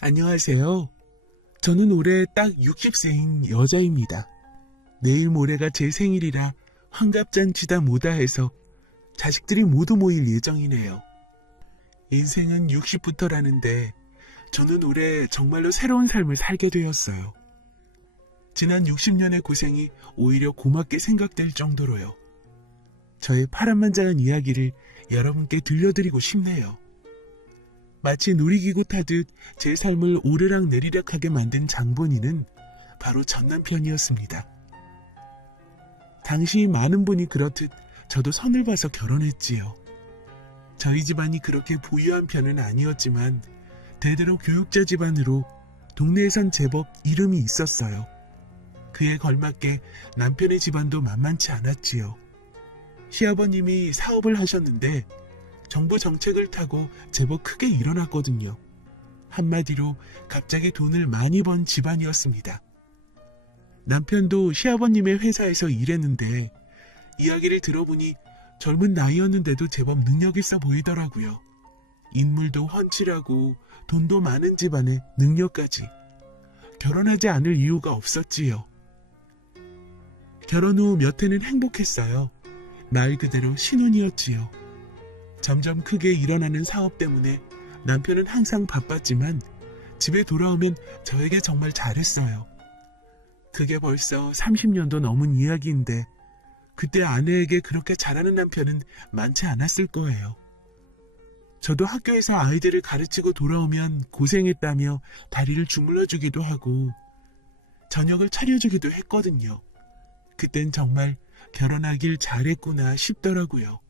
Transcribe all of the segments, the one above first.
안녕하세요. 저는 올해 딱 60세인 여자입니다. 내일 모레가 제 생일이라 환갑잔치다 뭐다 해서 자식들이 모두 모일 예정이네요. 인생은 60부터라는데 저는 올해 정말로 새로운 삶을 살게 되었어요. 지난 60년의 고생이 오히려 고맙게 생각될 정도로요. 저의 파란만장한 이야기를 여러분께 들려드리고 싶네요. 마치 놀이기구 타듯 제 삶을 오르락내리락하게 만든 장본인은 바로 전 남편이었습니다. 당시 많은 분이 그렇듯 저도 선을 봐서 결혼했지요. 저희 집안이 그렇게 부유한 편은 아니었지만 대대로 교육자 집안으로 동네에선 제법 이름이 있었어요. 그에 걸맞게 남편의 집안도 만만치 않았지요. 시아버님이 사업을 하셨는데 정부 정책을 타고 제법 크게 일어났거든요. 한마디로 갑자기 돈을 많이 번 집안이었습니다. 남편도 시아버님의 회사에서 일했는데 이야기를 들어보니 젊은 나이였는데도 제법 능력 있어 보이더라고요. 인물도 훤칠하고 돈도 많은 집안에 능력까지. 결혼하지 않을 이유가 없었지요. 결혼 후 몇 해는 행복했어요. 말 그대로 신혼이었지요. 점점 크게 일어나는 사업 때문에 남편은 항상 바빴지만 집에 돌아오면 저에게 정말 잘했어요. 그게 벌써 30년도 넘은 이야기인데 그때 아내에게 그렇게 잘하는 남편은 많지 않았을 거예요. 저도 학교에서 아이들을 가르치고 돌아오면 고생했다며 다리를 주물러주기도 하고 저녁을 차려주기도 했거든요. 그땐 정말 결혼하길 잘했구나 싶더라고요.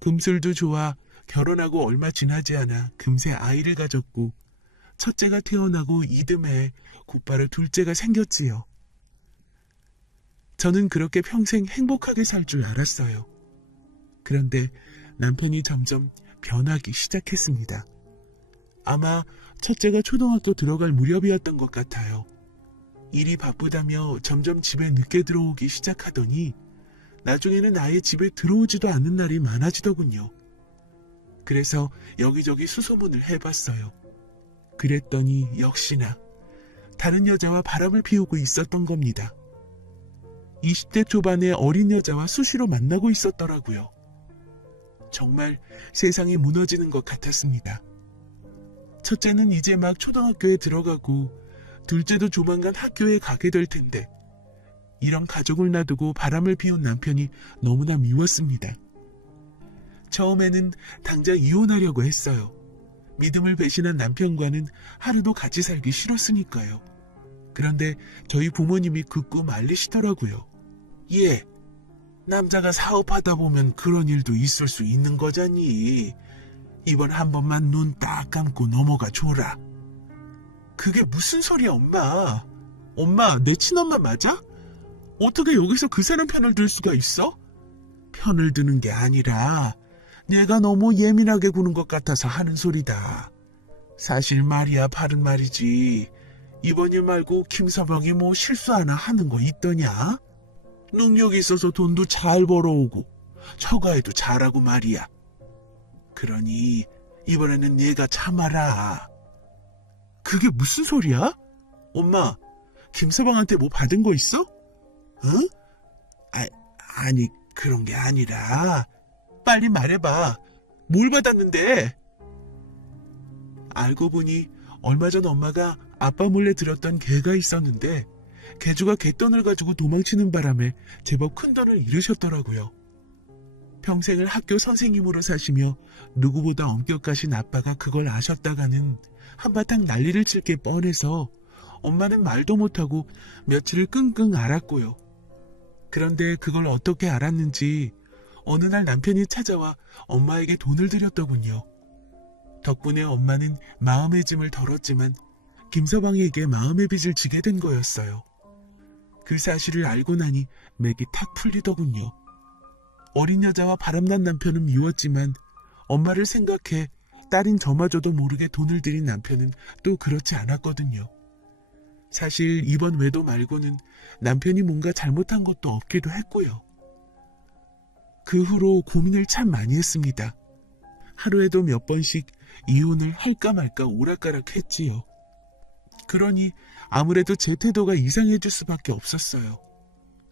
금술도 좋아 결혼하고 얼마 지나지 않아 금세 아이를 가졌고 첫째가 태어나고 이듬해 곧바로 둘째가 생겼지요. 저는 그렇게 평생 행복하게 살 줄 알았어요. 그런데 남편이 점점 변하기 시작했습니다. 아마 첫째가 초등학교 들어갈 무렵이었던 것 같아요. 일이 바쁘다며 점점 집에 늦게 들어오기 시작하더니 나중에는 아예 집에 들어오지도 않는 날이 많아지더군요. 그래서 여기저기 수소문을 해봤어요. 그랬더니 역시나 다른 여자와 바람을 피우고 있었던 겁니다. 20대 초반의 어린 여자와 수시로 만나고 있었더라고요. 정말 세상이 무너지는 것 같았습니다. 첫째는 이제 막 초등학교에 들어가고 둘째도 조만간 학교에 가게 될 텐데 이런 가족을 놔두고 바람을 피운 남편이 너무나 미웠습니다. 처음에는 당장 이혼하려고 했어요. 믿음을 배신한 남편과는 하루도 같이 살기 싫었으니까요. 그런데 저희 부모님이 극구 말리시더라고요. 예, 남자가 사업하다 보면 그런 일도 있을 수 있는 거잖니. 이번 한 번만 눈 딱 감고 넘어가 줘라. 그게 무슨 소리야, 엄마. 엄마, 내 친엄마 맞아? 어떻게 여기서 그 사람 편을 들 수가 있어? 편을 드는 게 아니라 내가 너무 예민하게 구는 것 같아서 하는 소리다. 사실 말이야 바른 말이지. 이번 일 말고 김서방이 뭐 실수 하나 하는 거 있더냐? 능력이 있어서 돈도 잘 벌어오고 처가에도 잘하고 말이야. 그러니 이번에는 내가 참아라. 그게 무슨 소리야? 엄마, 김서방한테 뭐 받은 거 있어? 응? 아니 그런 게 아니라 빨리 말해봐. 뭘 받았는데? 알고 보니 얼마 전 엄마가 아빠 몰래 들었던 개가 있었는데 개주가 갯돈을 가지고 도망치는 바람에 제법 큰 돈을 잃으셨더라고요. 평생을 학교 선생님으로 사시며 누구보다 엄격하신 아빠가 그걸 아셨다가는 한바탕 난리를 칠 게 뻔해서 엄마는 말도 못하고 며칠을 끙끙 앓았고요. 그런데 그걸 어떻게 알았는지 어느 날 남편이 찾아와 엄마에게 돈을 드렸더군요. 덕분에 엄마는 마음의 짐을 덜었지만 김서방에게 마음의 빚을 지게 된 거였어요. 그 사실을 알고 나니 맥이 탁 풀리더군요. 어린 여자와 바람난 남편은 미웠지만 엄마를 생각해 딸인 저마저도 모르게 돈을 들인 남편은 또 그렇지 않았거든요. 사실 이번 외도 말고는 남편이 뭔가 잘못한 것도 없기도 했고요. 그 후로 고민을 참 많이 했습니다. 하루에도 몇 번씩 이혼을 할까 말까 오락가락했지요. 그러니 아무래도 제 태도가 이상해질 수밖에 없었어요.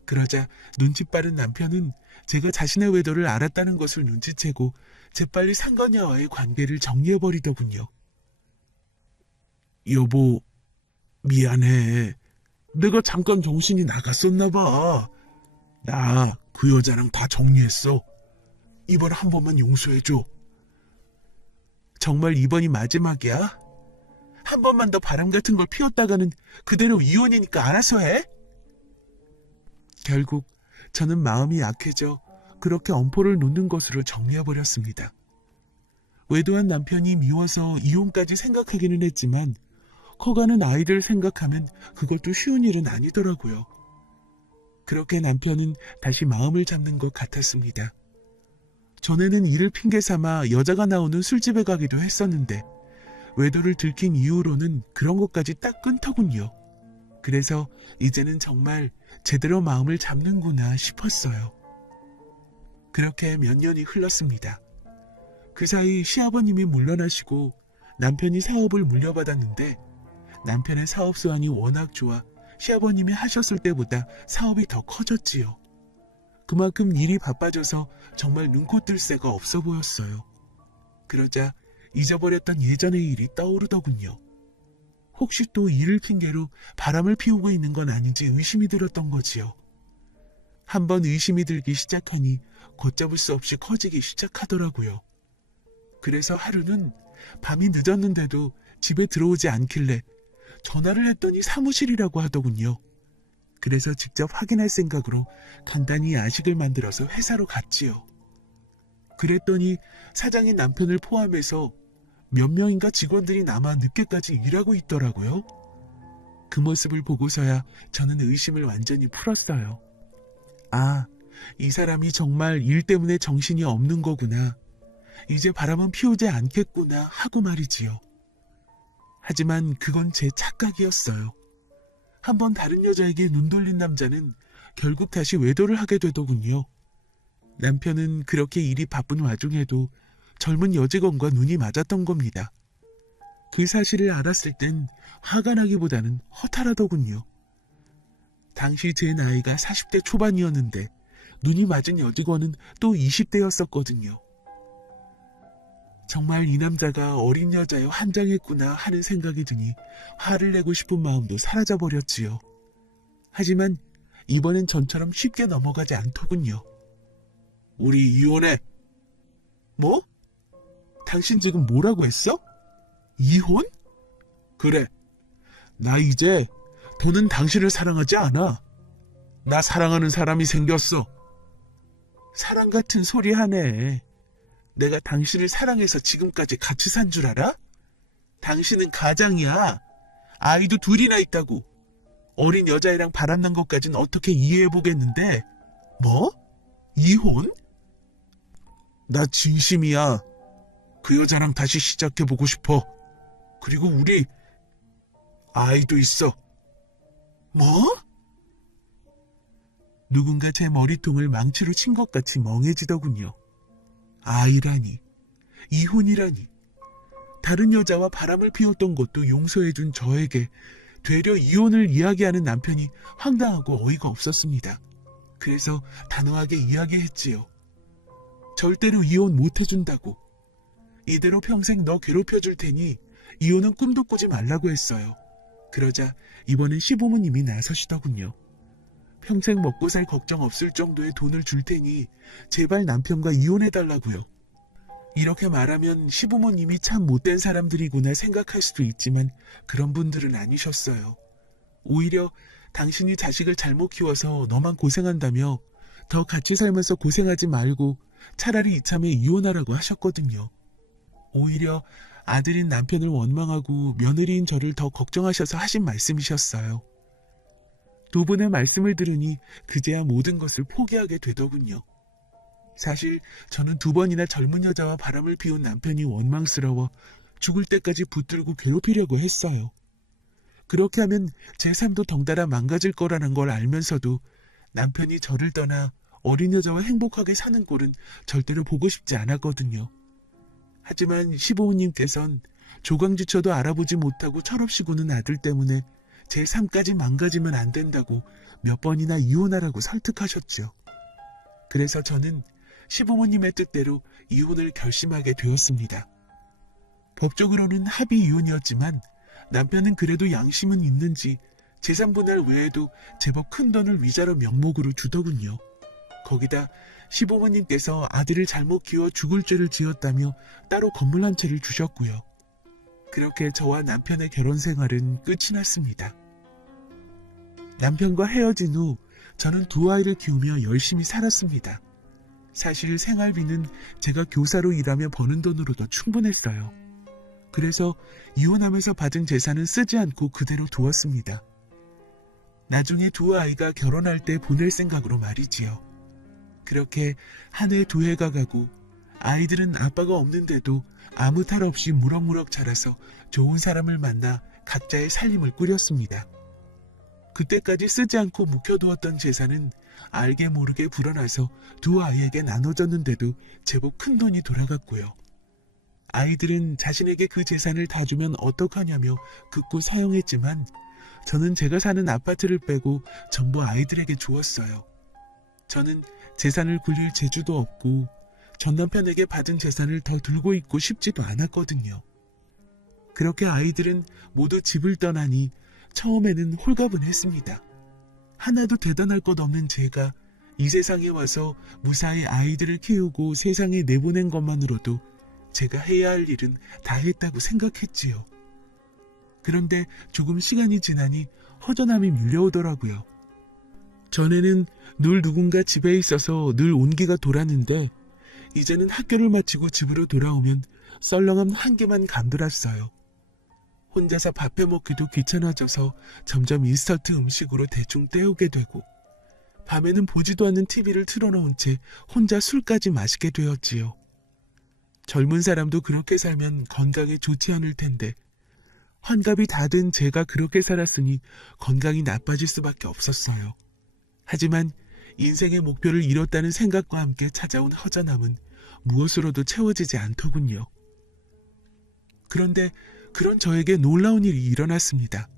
그러자 눈치 빠른 남편은 제가 자신의 외도를 알았다는 것을 눈치채고 재빨리 상건녀와의 관계를 정리해버리더군요. 여보, 미안해. 내가 잠깐 정신이 나갔었나 봐. 나 그 여자랑 다 정리했어. 이번 한 번만 용서해줘. 정말 이번이 마지막이야? 한 번만 더 바람 같은 걸 피웠다가는 그대로 이혼이니까 알아서 해. 결국 저는 마음이 약해져 그렇게 엄포를 놓는 것으로 정리해버렸습니다. 외도한 남편이 미워서 이혼까지 생각하기는 했지만 커가는 아이를 생각하면 그것도 쉬운 일은 아니더라고요. 그렇게 남편은 다시 마음을 잡는 것 같았습니다. 전에는 이를 핑계 삼아 여자가 나오는 술집에 가기도 했었는데 외도를 들킨 이후로는 그런 것까지 딱 끊더군요. 그래서 이제는 정말 제대로 마음을 잡는구나 싶었어요. 그렇게 몇 년이 흘렀습니다. 그 사이 시아버님이 물러나시고 남편이 사업을 물려받았는데 남편의 사업 수완이 워낙 좋아 시아버님이 하셨을 때보다 사업이 더 커졌지요. 그만큼 일이 바빠져서 정말 눈코 뜰 새가 없어 보였어요. 그러자 잊어버렸던 예전의 일이 떠오르더군요. 혹시 또 일을 핑계로 바람을 피우고 있는 건 아닌지 의심이 들었던 거지요. 한번 의심이 들기 시작하니 걷잡을 수 없이 커지기 시작하더라고요. 그래서 하루는 밤이 늦었는데도 집에 들어오지 않길래 전화를 했더니 사무실이라고 하더군요. 그래서 직접 확인할 생각으로 간단히 야식을 만들어서 회사로 갔지요. 그랬더니 사장인 남편을 포함해서 몇 명인가 직원들이 남아 늦게까지 일하고 있더라고요. 그 모습을 보고서야 저는 의심을 완전히 풀었어요. 아, 이 사람이 정말 일 때문에 정신이 없는 거구나. 이제 바람은 피우지 않겠구나 하고 말이지요. 하지만 그건 제 착각이었어요. 한번 다른 여자에게 눈 돌린 남자는 결국 다시 외도를 하게 되더군요. 남편은 그렇게 일이 바쁜 와중에도 젊은 여직원과 눈이 맞았던 겁니다. 그 사실을 알았을 땐 화가 나기보다는 허탈하더군요. 당시 제 나이가 40대 초반이었는데 눈이 맞은 여직원은 또 20대였었거든요. 정말 이 남자가 어린 여자에 환장했구나 하는 생각이 드니 화를 내고 싶은 마음도 사라져버렸지요. 하지만 이번엔 전처럼 쉽게 넘어가지 않더군요. 우리 이혼해. 뭐? 당신 지금 뭐라고 했어? 이혼? 그래. 나 이제 더는 당신을 사랑하지 않아. 나 사랑하는 사람이 생겼어. 사랑 같은 소리 하네. 내가 당신을 사랑해서 지금까지 같이 산 줄 알아? 당신은 가장이야. 아이도 둘이나 있다고. 어린 여자애랑 바람난 것까진 어떻게 이해해보겠는데. 뭐? 이혼? 나 진심이야. 그 여자랑 다시 시작해보고 싶어. 그리고 우리 아이도 있어. 뭐? 누군가 제 머리통을 망치로 친 것 같이 멍해지더군요. 아이라니, 이혼이라니. 다른 여자와 바람을 피웠던 것도 용서해준 저에게 되려 이혼을 이야기하는 남편이 황당하고 어이가 없었습니다. 그래서 단호하게 이야기했지요. 절대로 이혼 못해준다고. 이대로 평생 너 괴롭혀줄 테니 이혼은 꿈도 꾸지 말라고 했어요. 그러자 이번엔 시부모님이 나서시더군요. 평생 먹고 살 걱정 없을 정도의 돈을 줄 테니 제발 남편과 이혼해달라고요. 이렇게 말하면 시부모님이 참 못된 사람들이구나 생각할 수도 있지만 그런 분들은 아니셨어요. 오히려 당신이 자식을 잘못 키워서 너만 고생한다며 더 같이 살면서 고생하지 말고 차라리 이참에 이혼하라고 하셨거든요. 오히려 아들인 남편을 원망하고 며느리인 저를 더 걱정하셔서 하신 말씀이셨어요. 두 분의 말씀을 들으니 그제야 모든 것을 포기하게 되더군요. 사실 저는 2번이나 젊은 여자와 바람을 피운 남편이 원망스러워 죽을 때까지 붙들고 괴롭히려고 했어요. 그렇게 하면 제 삶도 덩달아 망가질 거라는 걸 알면서도 남편이 저를 떠나 어린 여자와 행복하게 사는 꼴은 절대로 보고 싶지 않았거든요. 하지만 시부모님께선 조강지처도 알아보지 못하고 철없이 구는 아들 때문에 제 삶까지 망가지면 안 된다고 몇 번이나 이혼하라고 설득하셨죠. 그래서 저는 시부모님의 뜻대로 이혼을 결심하게 되었습니다. 법적으로는 합의 이혼이었지만 남편은 그래도 양심은 있는지 재산 분할 외에도 제법 큰 돈을 위자료 명목으로 주더군요. 거기다 시부모님께서 아들을 잘못 키워 죽을 죄를 지었다며 따로 건물 한 채를 주셨고요. 그렇게 저와 남편의 결혼 생활은 끝이 났습니다. 남편과 헤어진 후 저는 두 아이를 키우며 열심히 살았습니다. 사실 생활비는 제가 교사로 일하며 버는 돈으로도 충분했어요. 그래서 이혼하면서 받은 재산은 쓰지 않고 그대로 두었습니다. 나중에 두 아이가 결혼할 때 보낼 생각으로 말이지요. 그렇게 한 해 두 해가 가고 아이들은 아빠가 없는데도 아무 탈 없이 무럭무럭 자라서 좋은 사람을 만나 각자의 살림을 꾸렸습니다. 그때까지 쓰지 않고 묵혀두었던 재산은 알게 모르게 불어나서 두 아이에게 나눠졌는데도 제법 큰 돈이 돌아갔고요. 아이들은 자신에게 그 재산을 다 주면 어떡하냐며 극구 사용했지만 저는 제가 사는 아파트를 빼고 전부 아이들에게 주었어요. 저는 재산을 굴릴 재주도 없고 전 남편에게 받은 재산을 더 들고 있고 싶지도 않았거든요. 그렇게 아이들은 모두 집을 떠나니 처음에는 홀가분했습니다. 하나도 대단할 것 없는 제가 이 세상에 와서 무사히 아이들을 키우고 세상에 내보낸 것만으로도 제가 해야 할 일은 다 했다고 생각했지요. 그런데 조금 시간이 지나니 허전함이 밀려오더라고요. 전에는 늘 누군가 집에 있어서 늘 온기가 돌았는데 이제는 학교를 마치고 집으로 돌아오면 썰렁함 한 개만 감돌았어요. 혼자서 밥해 먹기도 귀찮아져서 점점 인스턴트 음식으로 대충 때우게 되고 밤에는 보지도 않는 TV를 틀어놓은 채 혼자 술까지 마시게 되었지요. 젊은 사람도 그렇게 살면 건강에 좋지 않을 텐데 환갑이 다 된 제가 그렇게 살았으니 건강이 나빠질 수밖에 없었어요. 하지만 인생의 목표를 잃었다는 생각과 함께 찾아온 허전함은 무엇으로도 채워지지 않더군요. 그런데 그런 저에게 놀라운 일이 일어났습니다.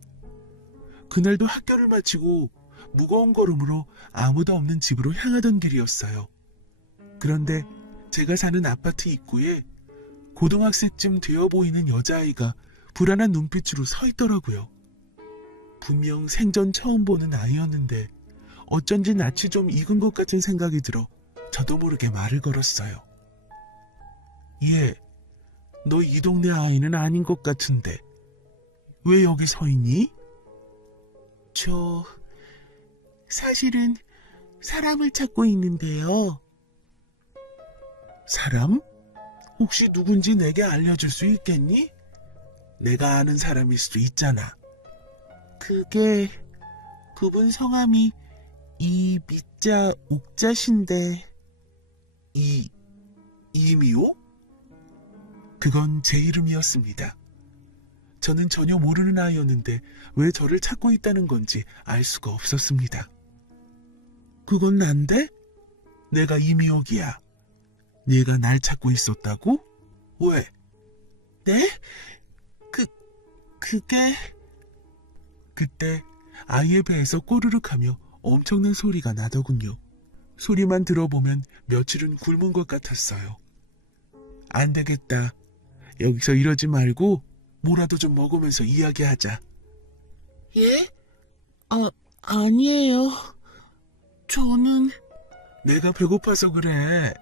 그날도 학교를 마치고 무거운 걸음으로 아무도 없는 집으로 향하던 길이었어요. 그런데 제가 사는 아파트 입구에 고등학생쯤 되어 보이는 여자아이가 불안한 눈빛으로 서 있더라고요. 분명 생전 처음 보는 아이였는데 어쩐지 낯이 좀 익은 것 같은 생각이 들어 저도 모르게 말을 걸었어요. 얘, 너 이 동네 아이는 아닌 것 같은데 왜 여기 서 있니? 저 사실은 사람을 찾고 있는데요. 사람? 혹시 누군지 내게 알려줄 수 있겠니? 내가 아는 사람일 수도 있잖아. 그분 성함이 이미자 옥자신데 이미호? 그건 제 이름이었습니다. 저는 전혀 모르는 아이였는데 왜 저를 찾고 있다는 건지 알 수가 없었습니다. 그건 난데? 내가 이미옥이야. 네가 날 찾고 있었다고? 왜? 네? 그게... 그때 아이의 배에서 꼬르륵 하며 엄청난 소리가 나더군요. 소리만 들어보면 며칠은 굶은 것 같았어요. 안 되겠다. 여기서 이러지 말고 뭐라도 좀 먹으면서 이야기하자. 예? 아니에요. 저는... 내가 배고파서 그래.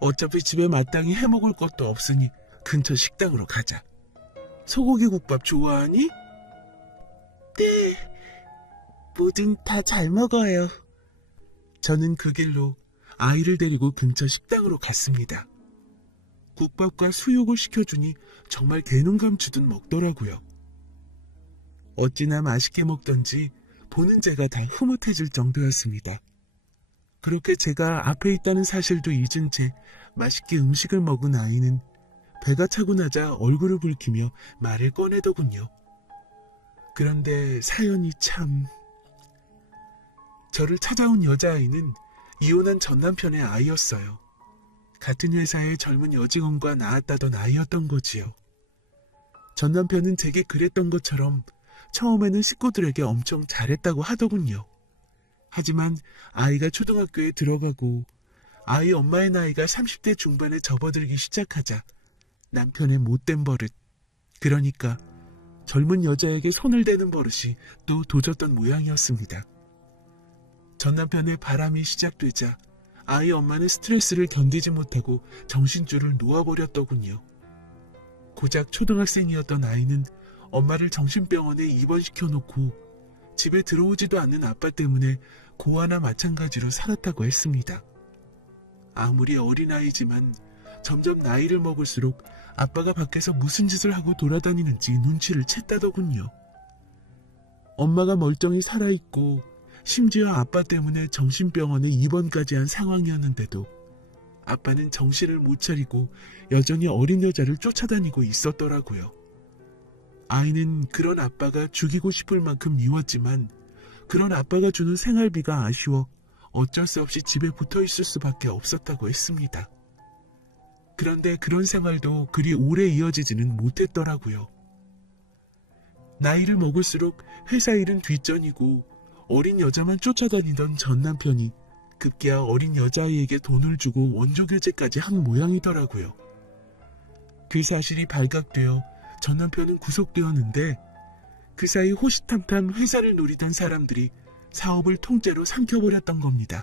어차피 집에 마땅히 해먹을 것도 없으니 근처 식당으로 가자. 소고기 국밥 좋아하니? 네, 뭐든 다 잘 먹어요. 저는 그 길로 아이를 데리고 근처 식당으로 갔습니다. 국밥과 수육을 시켜주니 정말 개눈 감추듯 먹더라고요. 어찌나 맛있게 먹던지 보는 제가 다 흐뭇해질 정도였습니다. 그렇게 제가 앞에 있다는 사실도 잊은 채 맛있게 음식을 먹은 아이는 배가 차고 나자 얼굴을 붉히며 말을 꺼내더군요. 그런데 사연이 참... 저를 찾아온 여자아이는 이혼한 전 남편의 아이였어요. 같은 회사의 젊은 여직원과 나왔다던 아이였던 거지요. 전 남편은 제게 그랬던 것처럼 처음에는 식구들에게 엄청 잘했다고 하더군요. 하지만 아이가 초등학교에 들어가고 아이 엄마의 나이가 30대 중반에 접어들기 시작하자 남편의 못된 버릇, 그러니까 젊은 여자에게 손을 대는 버릇이 또 도졌던 모양이었습니다. 전 남편의 바람이 시작되자 아이 엄마는 스트레스를 견디지 못하고 정신줄을 놓아버렸더군요. 고작 초등학생이었던 아이는 엄마를 정신병원에 입원시켜놓고 집에 들어오지도 않는 아빠 때문에 고아나 마찬가지로 살았다고 했습니다. 아무리 어린아이지만 점점 나이를 먹을수록 아빠가 밖에서 무슨 짓을 하고 돌아다니는지 눈치를 챘다더군요. 엄마가 멀쩡히 살아있고 심지어 아빠 때문에 정신병원에 입원까지 한 상황이었는데도 아빠는 정신을 못 차리고 여전히 어린 여자를 쫓아다니고 있었더라고요. 아이는 그런 아빠가 죽이고 싶을 만큼 미웠지만 그런 아빠가 주는 생활비가 아쉬워 어쩔 수 없이 집에 붙어 있을 수밖에 없었다고 했습니다. 그런데 그런 생활도 그리 오래 이어지지는 못했더라고요. 나이를 먹을수록 회사 일은 뒷전이고 어린 여자만 쫓아다니던 전 남편이 급기야 어린 여자아이에게 돈을 주고 원조교제까지 한 모양이더라고요. 그 사실이 발각되어 전 남편은 구속되었는데 그 사이 호시탐탐 회사를 노리던 사람들이 사업을 통째로 삼켜버렸던 겁니다.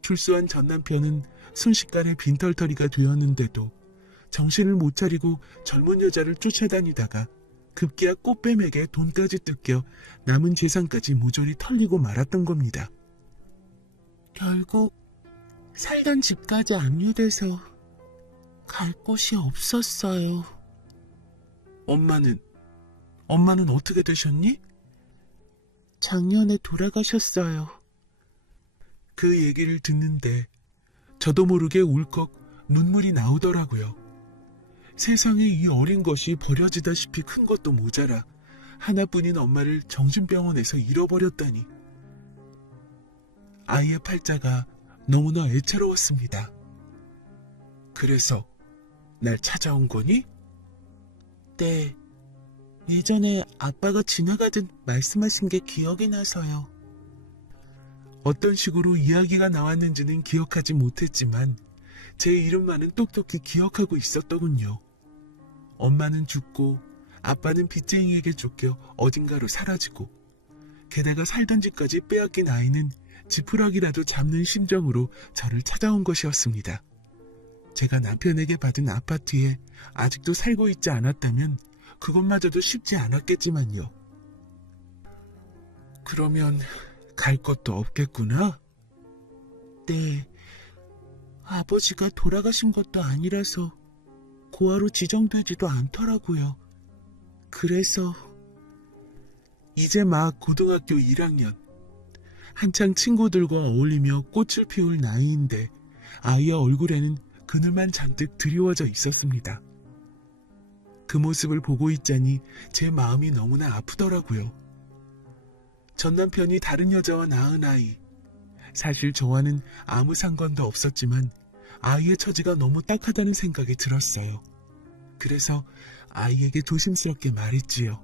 출소한 전 남편은 순식간에 빈털터리가 되었는데도 정신을 못 차리고 젊은 여자를 쫓아다니다가 급기야 꽃뱀에게 돈까지 뜯겨 남은 재산까지 모조리 털리고 말았던 겁니다. 결국 살던 집까지 압류돼서 갈 곳이 없었어요. 엄마는 어떻게 되셨니? 작년에 돌아가셨어요. 그 얘기를 듣는데 저도 모르게 울컥 눈물이 나오더라고요. 세상에 이 어린 것이 버려지다시피 큰 것도 모자라 하나뿐인 엄마를 정신병원에서 잃어버렸다니. 아이의 팔자가 너무나 애처로웠습니다. 그래서 날 찾아온 거니? 네. 예전에 아빠가 지나가듯 말씀하신 게 기억이 나서요. 어떤 식으로 이야기가 나왔는지는 기억하지 못했지만 제 이름만은 똑똑히 기억하고 있었더군요. 엄마는 죽고 아빠는 빚쟁이에게 쫓겨 어딘가로 사라지고 게다가 살던 집까지 빼앗긴 아이는 지푸라기라도 잡는 심정으로 저를 찾아온 것이었습니다. 제가 남편에게 받은 아파트에 아직도 살고 있지 않았다면 그것마저도 쉽지 않았겠지만요. 그러면 갈 것도 없겠구나? 네. 아버지가 돌아가신 것도 아니라서 고아로 지정되지도 않더라고요. 그래서 이제 막 고등학교 1학년, 한창 친구들과 어울리며 꽃을 피울 나이인데 아이의 얼굴에는 그늘만 잔뜩 드리워져 있었습니다. 그 모습을 보고 있자니 제 마음이 너무나 아프더라고요. 전 남편이 다른 여자와 낳은 아이, 사실 저와는 아무 상관도 없었지만 아이의 처지가 너무 딱하다는 생각이 들었어요. 그래서 아이에게 조심스럽게 말했지요.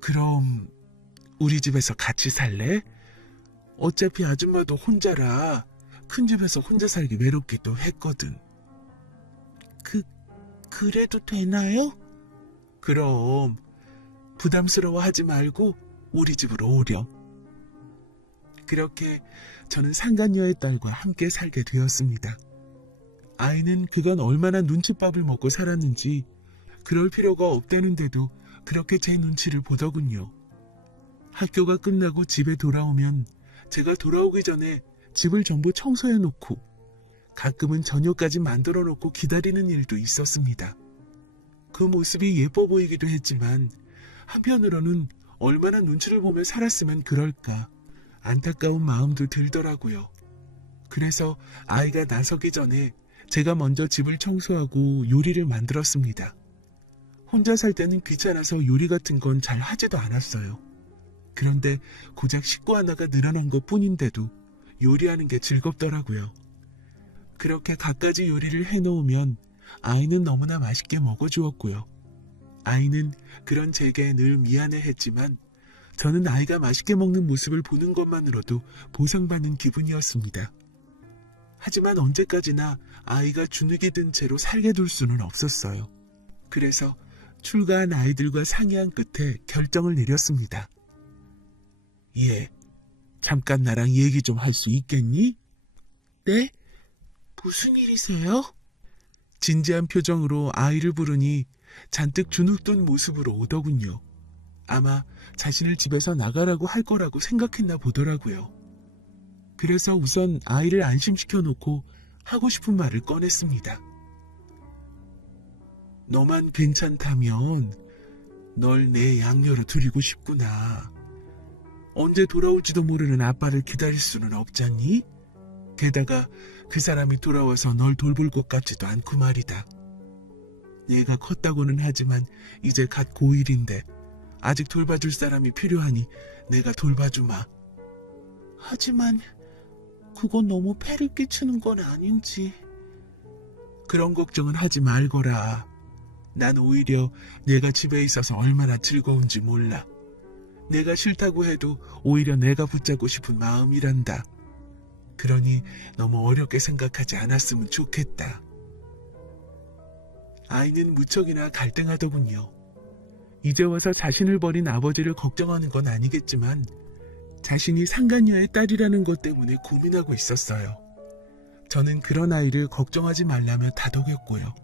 그럼 우리 집에서 같이 살래? 어차피 아줌마도 혼자라 큰 집에서 혼자 살기 외롭기도 했거든. 그래도 되나요? 그럼 부담스러워하지 말고 우리 집으로 오렴. 그렇게 저는 상간녀의 딸과 함께 살게 되었습니다. 아이는 그간 얼마나 눈칫밥을 먹고 살았는지 그럴 필요가 없다는데도 그렇게 제 눈치를 보더군요. 학교가 끝나고 집에 돌아오면 제가 돌아오기 전에 집을 전부 청소해놓고 가끔은 저녁까지 만들어 놓고 기다리는 일도 있었습니다. 그 모습이 예뻐 보이기도 했지만 한편으로는 얼마나 눈치를 보며 살았으면 그럴까 안타까운 마음도 들더라고요. 그래서 아이가 나서기 전에 제가 먼저 집을 청소하고 요리를 만들었습니다. 혼자 살 때는 귀찮아서 요리 같은 건 잘 하지도 않았어요. 그런데 고작 식구 하나가 늘어난 것 뿐인데도 요리하는 게 즐겁더라고요. 그렇게 갖가지 요리를 해놓으면 아이는 너무나 맛있게 먹어주었고요. 아이는 그런 제게 늘 미안해했지만 저는 아이가 맛있게 먹는 모습을 보는 것만으로도 보상받는 기분이었습니다. 하지만 언제까지나 아이가 주눅이 든 채로 살게 둘 수는 없었어요. 그래서 출가한 아이들과 상의한 끝에 결정을 내렸습니다. 예, 잠깐 나랑 얘기 좀 할 수 있겠니? 네? 무슨 일이세요? 진지한 표정으로 아이를 부르니 잔뜩 주눅 든 모습으로 오더군요. 아마 자신을 집에서 나가라고 할 거라고 생각했나 보더라고요. 그래서 우선 아이를 안심시켜 놓고 하고 싶은 말을 꺼냈습니다. 너만 괜찮다면 널 내 양녀로 드리고 싶구나. 언제 돌아올지도 모르는 아빠를 기다릴 수는 없잖니? 게다가 그 사람이 돌아와서 널 돌볼 것 같지도 않고 말이다. 내가 컸다고는 하지만 이제 갓 고1인데 아직 돌봐줄 사람이 필요하니 내가 돌봐주마. 하지만 그건 너무 폐를 끼치는 건 아닌지. 그런 걱정은 하지 말거라. 난 오히려 내가 집에 있어서 얼마나 즐거운지 몰라. 내가 싫다고 해도 오히려 내가 붙잡고 싶은 마음이란다. 그러니 너무 어렵게 생각하지 않았으면 좋겠다. 아이는 무척이나 갈등하더군요. 이제 와서 자신을 버린 아버지를 걱정하는 건 아니겠지만 자신이 상간녀의 딸이라는 것 때문에 고민하고 있었어요. 저는 그런 아이를 걱정하지 말라며 다독였고요.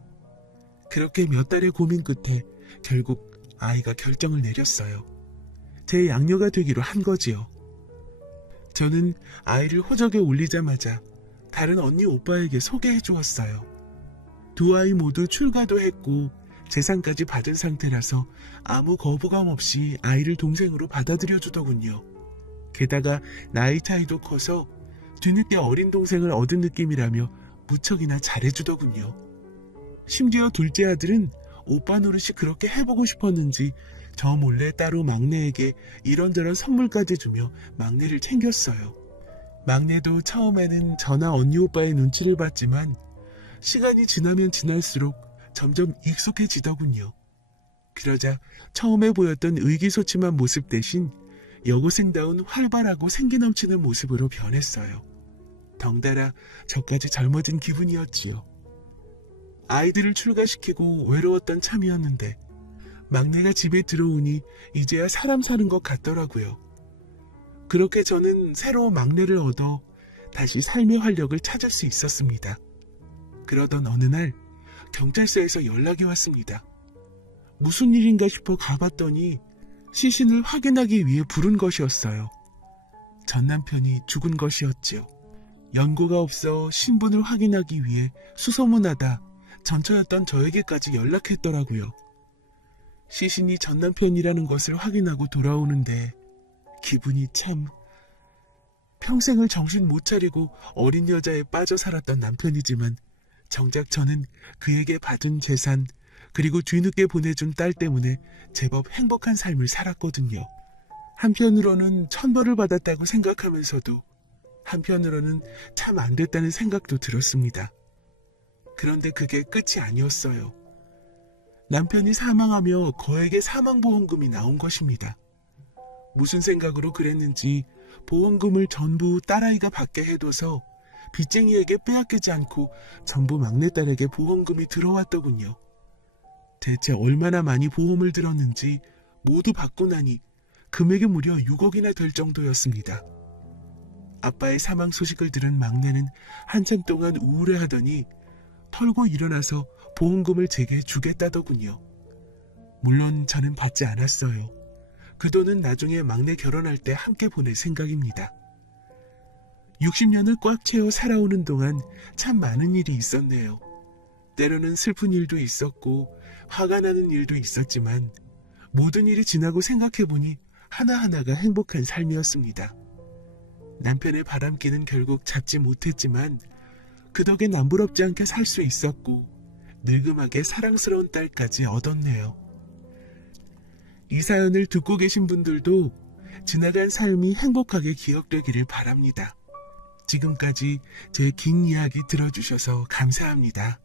그렇게 몇 달의 고민 끝에 결국 아이가 결정을 내렸어요. 제 양녀가 되기로 한 거지요. 저는 아이를 호적에 올리자마자 다른 언니 오빠에게 소개해 주었어요. 두 아이 모두 출가도 했고 재산까지 받은 상태라서 아무 거부감 없이 아이를 동생으로 받아들여 주더군요. 게다가 나이 차이도 커서 뒤늦게 어린 동생을 얻은 느낌이라며 무척이나 잘해주더군요. 심지어 둘째 아들은 오빠 노릇이 그렇게 해보고 싶었는지 저 몰래 따로 막내에게 이런저런 선물까지 주며 막내를 챙겼어요. 막내도 처음에는 저나 언니 오빠의 눈치를 봤지만 시간이 지나면 지날수록 점점 익숙해지더군요. 그러자 처음에 보였던 의기소침한 모습 대신 여고생다운 활발하고 생기 넘치는 모습으로 변했어요. 덩달아 저까지 젊어진 기분이었지요. 아이들을 출가시키고 외로웠던 참이었는데 막내가 집에 들어오니 이제야 사람 사는 것 같더라고요. 그렇게 저는 새로운 막내를 얻어 다시 삶의 활력을 찾을 수 있었습니다. 그러던 어느 날 경찰서에서 연락이 왔습니다. 무슨 일인가 싶어 가봤더니 시신을 확인하기 위해 부른 것이었어요. 전 남편이 죽은 것이었지요. 연고가 없어 신분을 확인하기 위해 수소문하다 전처였던 저에게까지 연락했더라고요. 시신이 전 남편이라는 것을 확인하고 돌아오는데 기분이 참... 평생을 정신 못 차리고 어린 여자에 빠져 살았던 남편이지만 정작 저는 그에게 받은 재산 그리고 뒤늦게 보내준 딸 때문에 제법 행복한 삶을 살았거든요. 한편으로는 천벌을 받았다고 생각하면서도 한편으로는 참 안 됐다는 생각도 들었습니다. 그런데 그게 끝이 아니었어요. 남편이 사망하며 거액의 사망보험금이 나온 것입니다. 무슨 생각으로 그랬는지 보험금을 전부 딸아이가 받게 해둬서 빚쟁이에게 빼앗기지 않고 전부 막내딸에게 보험금이 들어왔더군요. 대체 얼마나 많이 보험을 들었는지 모두 받고 나니 금액이 무려 6억이나 될 정도였습니다. 아빠의 사망 소식을 들은 막내는 한참 동안 우울해하더니 털고 일어나서 보험금을 제게 주겠다더군요. 물론 저는 받지 않았어요. 그 돈은 나중에 막내 결혼할 때 함께 보낼 생각입니다. 60년을 꽉 채워 살아오는 동안 참 많은 일이 있었네요. 때로는 슬픈 일도 있었고 화가 나는 일도 있었지만 모든 일이 지나고 생각해보니 하나하나가 행복한 삶이었습니다. 남편의 바람기는 결국 잡지 못했지만 그 덕에 남부럽지 않게 살 수 있었고 늙음하게 사랑스러운 딸까지 얻었네요. 이 사연을 듣고 계신 분들도 지나간 삶이 행복하게 기억되기를 바랍니다. 지금까지 제 긴 이야기 들어주셔서 감사합니다.